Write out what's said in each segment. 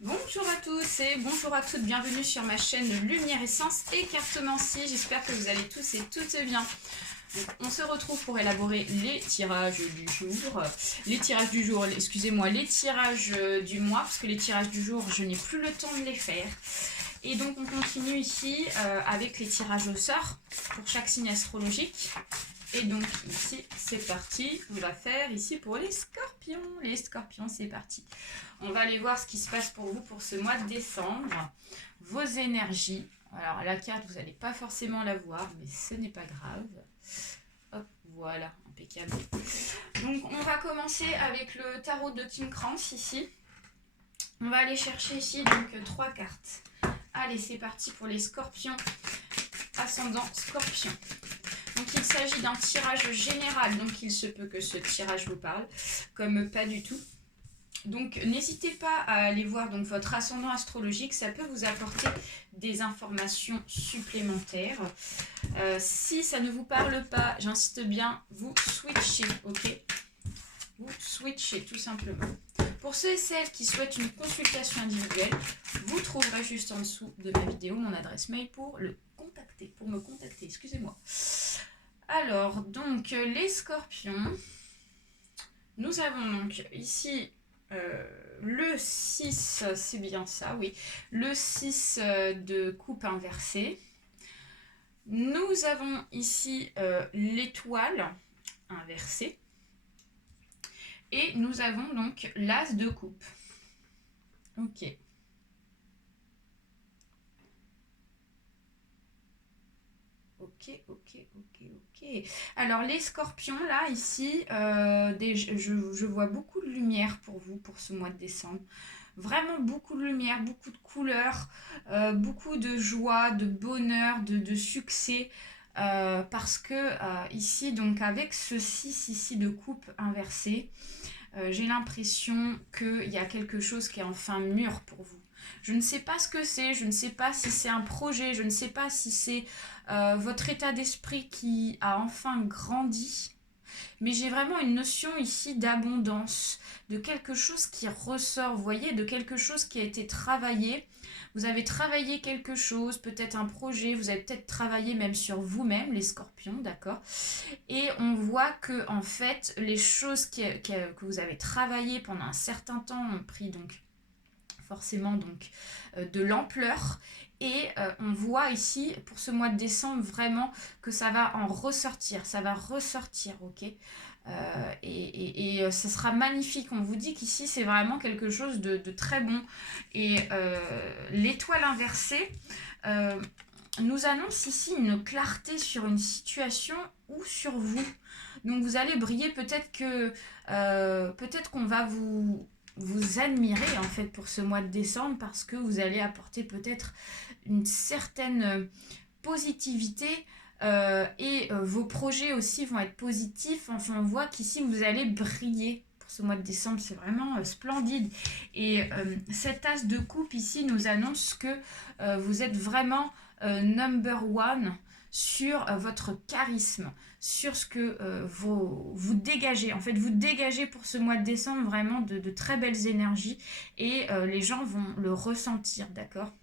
Bonjour à tous et bonjour à toutes, bienvenue sur ma chaîne Lumière Essence et Cartomancie. J'espère que vous allez tous et toutes bien. Donc, on se retrouve pour élaborer les tirages du jour. Les tirages du jour, excusez-moi, les tirages du mois, parce que les tirages du jour, je n'ai plus le temps de les faire. Et donc on continue ici avec les tirages au sort pour chaque signe astrologique. Et donc ici c'est parti, on va faire ici pour les scorpions. Les scorpions, c'est parti. On va aller voir ce qui se passe pour vous pour ce mois de décembre. Vos énergies. Alors la carte, vous n'allez pas forcément la voir, mais ce n'est pas grave. Hop, voilà, impeccable. Donc on va commencer avec le tarot de Tim Krantz ici. On va aller chercher ici donc 3 cartes. Allez, c'est parti pour les scorpions, ascendant scorpion. Donc il s'agit d'un tirage général, donc il se peut que ce tirage vous parle, comme pas du tout. Donc n'hésitez pas à aller voir donc, votre ascendant astrologique, ça peut vous apporter des informations supplémentaires. Si ça ne vous parle pas, j'insiste bien, vous switchez, ok? Vous switchez tout simplement. Pour ceux et celles qui souhaitent une consultation individuelle, vous trouverez juste en dessous de ma vidéo mon adresse mail pour me contacter, excusez-moi. Alors, donc, les scorpions, nous avons donc ici le 6, c'est bien ça, oui, le 6 de coupe inversée. Nous avons ici l'étoile inversée. Et nous avons donc l'as de coupe. Ok. Ok. Alors les scorpions, là, ici, je vois beaucoup de lumière pour vous, pour ce mois de décembre. Vraiment beaucoup de lumière, beaucoup de couleurs, beaucoup de joie, de bonheur, de succès. Parce que ici, donc avec ce 6 ici de coupe inversée, j'ai l'impression qu'il y a quelque chose qui est enfin mûr pour vous. Je ne sais pas ce que c'est, je ne sais pas si c'est un projet, je ne sais pas si c'est votre état d'esprit qui a enfin grandi. Mais j'ai vraiment une notion ici d'abondance, de quelque chose qui ressort, vous voyez, de quelque chose qui a été travaillé. Vous avez travaillé quelque chose, peut-être un projet, vous avez peut-être travaillé même sur vous-même, les scorpions, d'accord? Et on voit que en fait, les choses que vous avez travaillées pendant un certain temps ont pris donc forcément donc de l'ampleur. Et on voit ici, pour ce mois de décembre, vraiment que ça va en ressortir. Ça va ressortir, ok? Et ce sera magnifique. On vous dit qu'ici, c'est vraiment quelque chose de très bon. Et l'étoile inversée nous annonce ici une clarté sur une situation ou sur vous. Donc vous allez briller, peut-être qu'on va vous admirer en fait pour ce mois de décembre, parce que vous allez apporter peut-être une certaine positivité et vos projets aussi vont être positifs. Enfin, on voit qu'ici vous allez briller pour ce mois de décembre, c'est vraiment splendide. Et cet as de coupe ici nous annonce que vous êtes vraiment number one sur votre charisme, sur ce que vous dégagez. En fait, vous dégagez pour ce mois de décembre vraiment de très belles énergies, et les gens vont le ressentir, d'accord?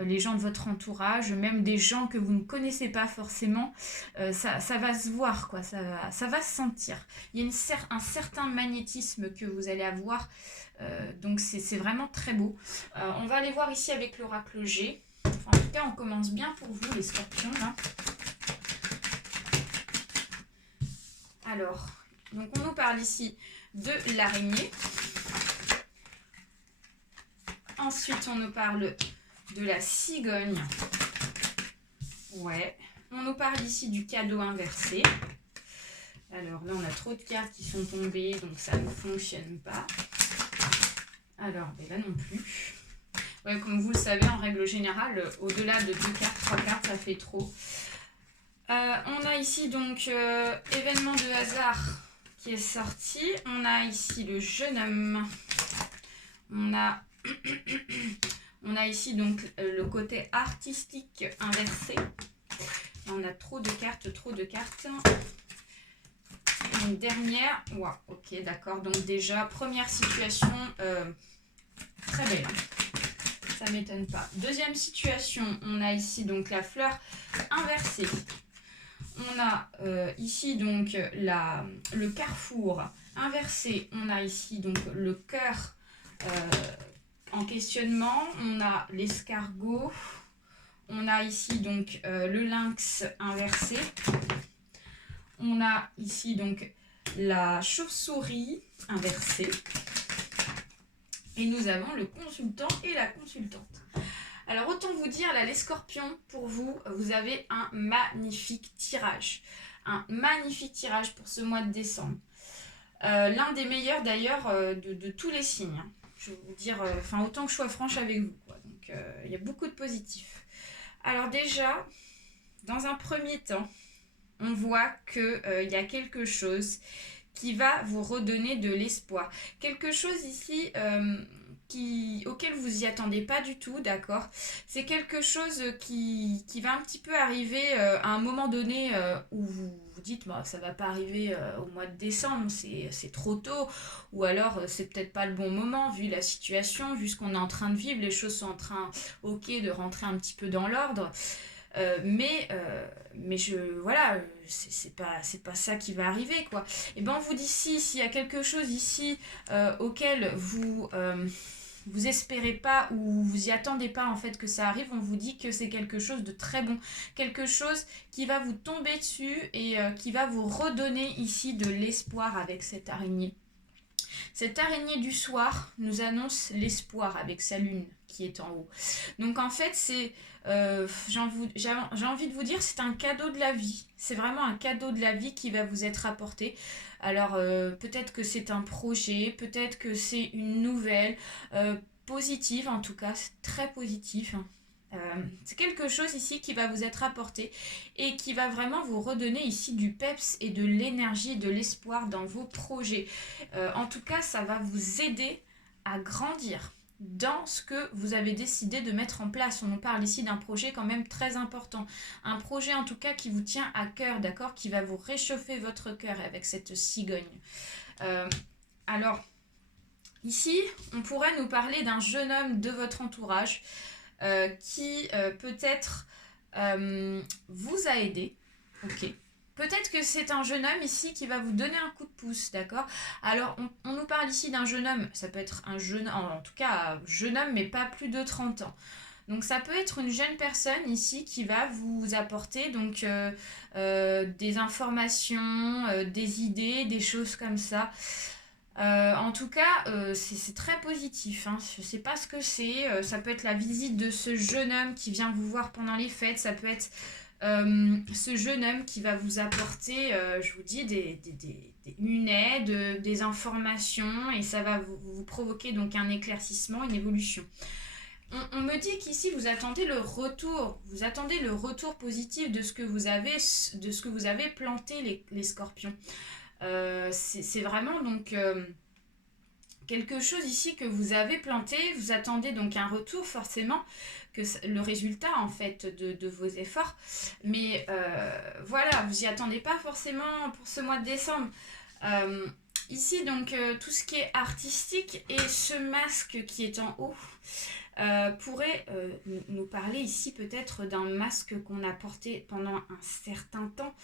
Les gens de votre entourage, même des gens que vous ne connaissez pas forcément, ça va se voir, quoi, ça va se sentir. Il y a un certain magnétisme que vous allez avoir, donc c'est vraiment très beau. On va aller voir ici avec l'oracle G. Enfin, en tout cas, on commence bien pour vous, les scorpions, là. Alors, donc on nous parle ici de l'araignée. Ensuite, on nous parle de la cigogne. Ouais. On nous parle ici du cadeau inversé. Alors là, on a trop de cartes qui sont tombées, donc ça ne fonctionne pas. Alors, mais là non plus. Ouais, comme vous le savez, en règle générale, au-delà de 2 cartes, 3 cartes, ça fait trop. On a ici donc événement de hasard qui est sorti. On a ici le jeune homme. On a ici donc le côté artistique inversé. On a trop de cartes. Une dernière. Wow, ok, d'accord. Donc déjà, première situation très belle. ça m'étonne pas. Deuxième situation, on a ici donc la fleur inversée. On a ici donc le carrefour inversé. On a ici donc le cœur en questionnement. On a l'escargot. On a ici donc le lynx inversé. On a ici donc la chauve-souris inversée. Et nous avons le consultant et la consultante. Alors autant vous dire, là, les scorpions, pour vous, vous avez un magnifique tirage. Un magnifique tirage pour ce mois de décembre. L'un des meilleurs d'ailleurs de tous les signes. Hein. Je vais vous dire, autant que je sois franche avec vous. Quoi. Donc il y a beaucoup de positifs. Alors déjà, dans un premier temps, on voit qu'il y a quelque chose qui va vous redonner de l'espoir. Quelque chose ici auquel vous n'y attendez pas du tout, d'accord? C'est quelque chose qui va un petit peu arriver à un moment donné où vous vous dites bah, ça va pas arriver au mois de décembre, c'est trop tôt, ou alors c'est peut-être pas le bon moment vu la situation, vu ce qu'on est en train de vivre, les choses sont en train, ok, de rentrer un petit peu dans l'ordre. Mais voilà, c'est pas ça qui va arriver quoi. Et ben on vous dit s'il y a quelque chose ici auquel vous espérez pas ou vous y attendez pas en fait que ça arrive, on vous dit que c'est quelque chose de très bon, quelque chose qui va vous tomber dessus et qui va vous redonner ici de l'espoir avec cette araignée. Cette araignée du soir nous annonce l'espoir avec sa lune qui est en haut. Donc en fait, j'ai envie de vous dire, c'est un cadeau de la vie. C'est vraiment un cadeau de la vie qui va vous être apporté. Alors peut-être que c'est un projet, peut-être que c'est une nouvelle positive, en tout cas, c'est très positif. C'est quelque chose ici qui va vous être apporté et qui va vraiment vous redonner ici du peps et de l'énergie, de l'espoir dans vos projets. En tout cas, ça va vous aider à grandir dans ce que vous avez décidé de mettre en place. On nous parle ici d'un projet quand même très important. Un projet en tout cas qui vous tient à cœur, d'accord, qui va vous réchauffer votre cœur avec cette cigogne. Alors, ici, on pourrait nous parler d'un jeune homme de votre entourage qui peut-être vous a aidé. Ok. Peut-être que c'est un jeune homme ici qui va vous donner un coup de pouce, d'accord? Alors, on nous parle ici d'un jeune homme, ça peut être un jeune, en tout cas, jeune homme, mais pas plus de 30 ans. Donc, ça peut être une jeune personne ici qui va vous apporter donc, des informations, des idées, des choses comme ça. En tout cas, c'est très positif. Hein. Je ne sais pas ce que c'est. Ça peut être la visite de ce jeune homme qui vient vous voir pendant les fêtes. Ça peut être ce jeune homme qui va vous apporter, je vous dis, une aide, des informations et ça va vous provoquer donc un éclaircissement, une évolution. On me dit qu'ici vous attendez le retour. Vous attendez le retour positif de ce que vous avez planté les scorpions. C'est vraiment donc quelque chose ici que vous avez planté, vous attendez donc un retour forcément, le résultat en fait de vos efforts, mais voilà, vous n'y attendez pas forcément pour ce mois de décembre. Ici donc tout ce qui est artistique et ce masque qui est en haut pourrait nous parler ici peut-être d'un masque qu'on a porté pendant un certain temps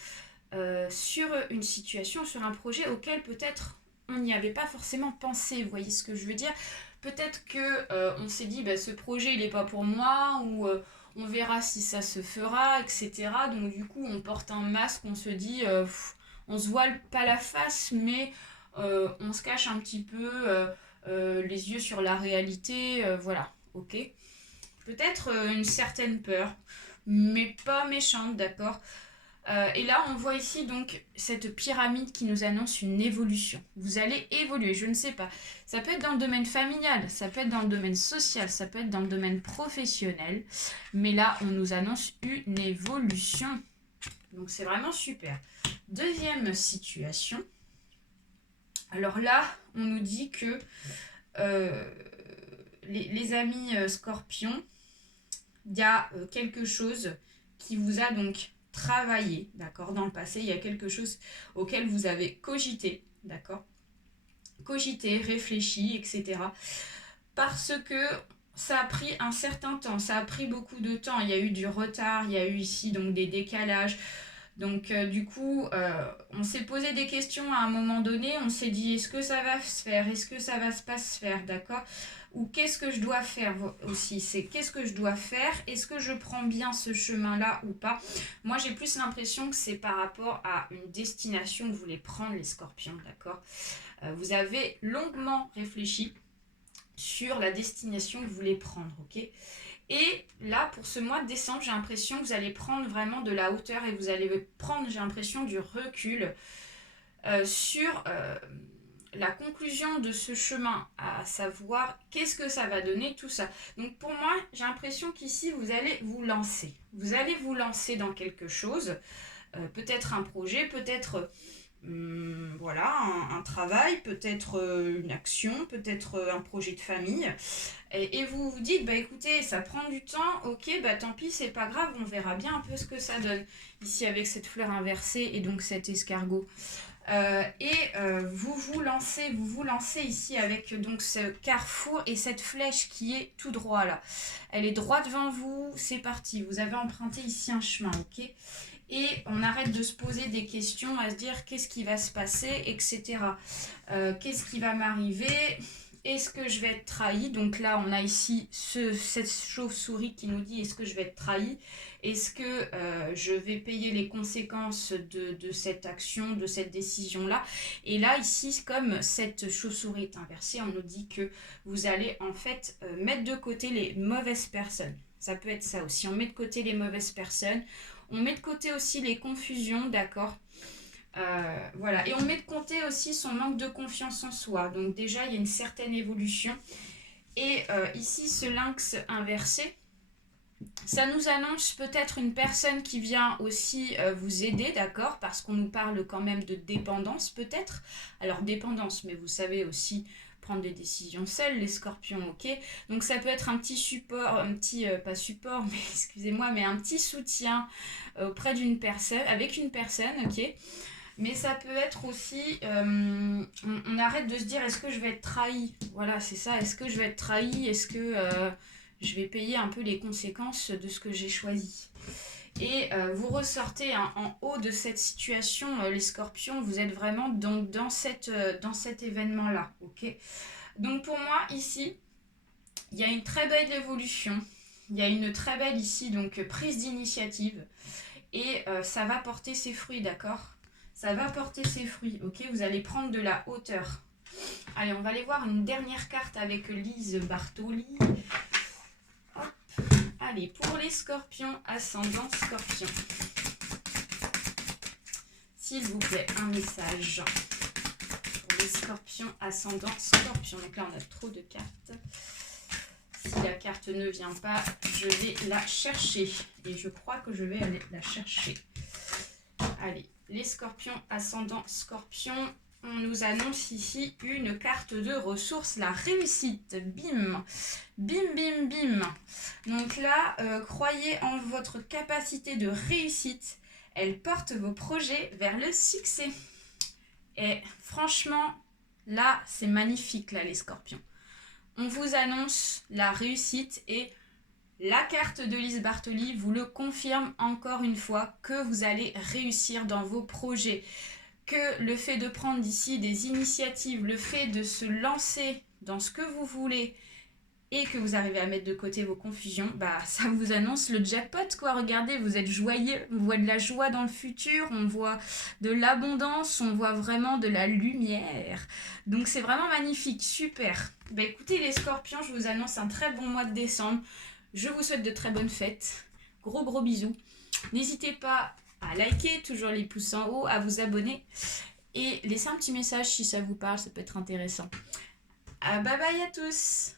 sur une situation, sur un projet auquel peut-être on n'y avait pas forcément pensé, vous voyez ce que je veux dire? Peut-être que on s'est dit bah, ce projet il n'est pas pour moi ou on verra si ça se fera, etc. Donc du coup on porte un masque, on se dit on se voile pas la face mais on se cache un petit peu les yeux sur la réalité, voilà, ok? Peut-être une certaine peur, mais pas méchante, d'accord? Et là, on voit ici donc cette pyramide qui nous annonce une évolution. Vous allez évoluer, je ne sais pas. Ça peut être dans le domaine familial, ça peut être dans le domaine social, ça peut être dans le domaine professionnel. Mais là, on nous annonce une évolution. Donc c'est vraiment super. Deuxième situation. Alors là, on nous dit que les amis scorpions, il y a quelque chose qui vous a donc travaillé, d'accord, dans le passé, il y a quelque chose auquel vous avez cogité, d'accord, cogité, réfléchi, etc. Parce que ça a pris un certain temps, ça a pris beaucoup de temps. Il y a eu du retard, il y a eu ici donc des décalages. Donc du coup, on s'est posé des questions à un moment donné, on s'est dit est-ce que ça va se faire, est-ce que ça va pas se faire, d'accord? Ou qu'est-ce que je dois faire aussi, c'est qu'est-ce que je dois faire, est-ce que je prends bien ce chemin-là ou pas? Moi j'ai plus l'impression que c'est par rapport à une destination que vous voulez prendre les scorpions, d'accord? Vous avez longuement réfléchi sur la destination que vous voulez prendre, ok? Et là, pour ce mois de décembre, j'ai l'impression que vous allez prendre vraiment de la hauteur et vous allez prendre, j'ai l'impression, du recul sur la conclusion de ce chemin, à savoir qu'est-ce que ça va donner, tout ça. Donc pour moi, j'ai l'impression qu'ici, vous allez vous lancer. Vous allez vous lancer dans quelque chose, peut-être un projet, peut-être voilà, un travail, peut-être une action, peut-être un projet de famille. Et vous vous dites, bah écoutez, ça prend du temps, ok, bah tant pis, c'est pas grave, on verra bien un peu ce que ça donne. Ici avec cette fleur inversée et donc cet escargot. Vous vous lancez ici avec donc ce carrefour et cette flèche qui est tout droit là. Elle est droite devant vous, c'est parti. Vous avez emprunté ici un chemin, ok? Et on arrête de se poser des questions, à se dire qu'est-ce qui va se passer, etc. Qu'est-ce qui va m'arriver? Est-ce que je vais être trahi? Donc là, on a ici cette chauve-souris qui nous dit est-ce que je vais être trahi? Est-ce que je vais payer les conséquences de cette action, de cette décision-là? Et là, ici, comme cette chauve-souris est inversée, on nous dit que vous allez en fait mettre de côté les mauvaises personnes. Ça peut être ça aussi. On met de côté les mauvaises personnes. On met de côté aussi les confusions, d'accord? Voilà. Et on met de côté aussi son manque de confiance en soi. Donc déjà, il y a une certaine évolution. Et ici, ce lynx inversé, ça nous annonce peut-être une personne qui vient aussi vous aider, d'accord? Parce qu'on nous parle quand même de dépendance, peut-être. Alors, dépendance, mais vous savez aussi prendre des décisions seuls, les scorpions, ok? Donc, ça peut être un petit support, pas support, mais excusez-moi, mais un petit soutien auprès d'une personne, avec une personne, ok? Mais ça peut être aussi, on arrête de se dire est-ce que je vais être trahi? Voilà, c'est ça, est-ce que je vais être trahi? Est-ce que je vais payer un peu les conséquences de ce que j'ai choisi? Et vous ressortez en haut de cette situation, les scorpions, vous êtes vraiment dans cet événement-là, ok? Donc pour moi, ici, il y a une très belle évolution, il y a une très belle ici, donc prise d'initiative, et ça va porter ses fruits, d'accord? Ça va porter ses fruits, ok? Vous allez prendre de la hauteur. Allez, on va aller voir une dernière carte avec Lise Bartoli. Hop. Allez, pour les scorpions, ascendant scorpion. S'il vous plaît, un message pour les scorpions, ascendant scorpion. Donc là, on a trop de cartes. Si la carte ne vient pas, je vais la chercher. Et je crois que je vais aller la chercher. Allez, les scorpions, ascendant scorpion, on nous annonce ici une carte de ressources, la réussite. Bim, bim, bim, bim. Donc là, croyez en votre capacité de réussite. Elle porte vos projets vers le succès. Et franchement, là, c'est magnifique, là, les scorpions. On vous annonce la réussite et la carte de Lise Bartoli vous le confirme encore une fois que vous allez réussir dans vos projets. Que le fait de prendre ici des initiatives, le fait de se lancer dans ce que vous voulez et que vous arrivez à mettre de côté vos confusions, bah ça vous annonce le jackpot quoi. Regardez, vous êtes joyeux, on voit de la joie dans le futur, on voit de l'abondance, on voit vraiment de la lumière. Donc c'est vraiment magnifique, super. Bah écoutez les scorpions, je vous annonce un très bon mois de décembre. Je vous souhaite de très bonnes fêtes. Gros bisous. N'hésitez pas à liker, toujours les pouces en haut, à vous abonner et laisser un petit message si ça vous parle, ça peut être intéressant. Bye bye à tous.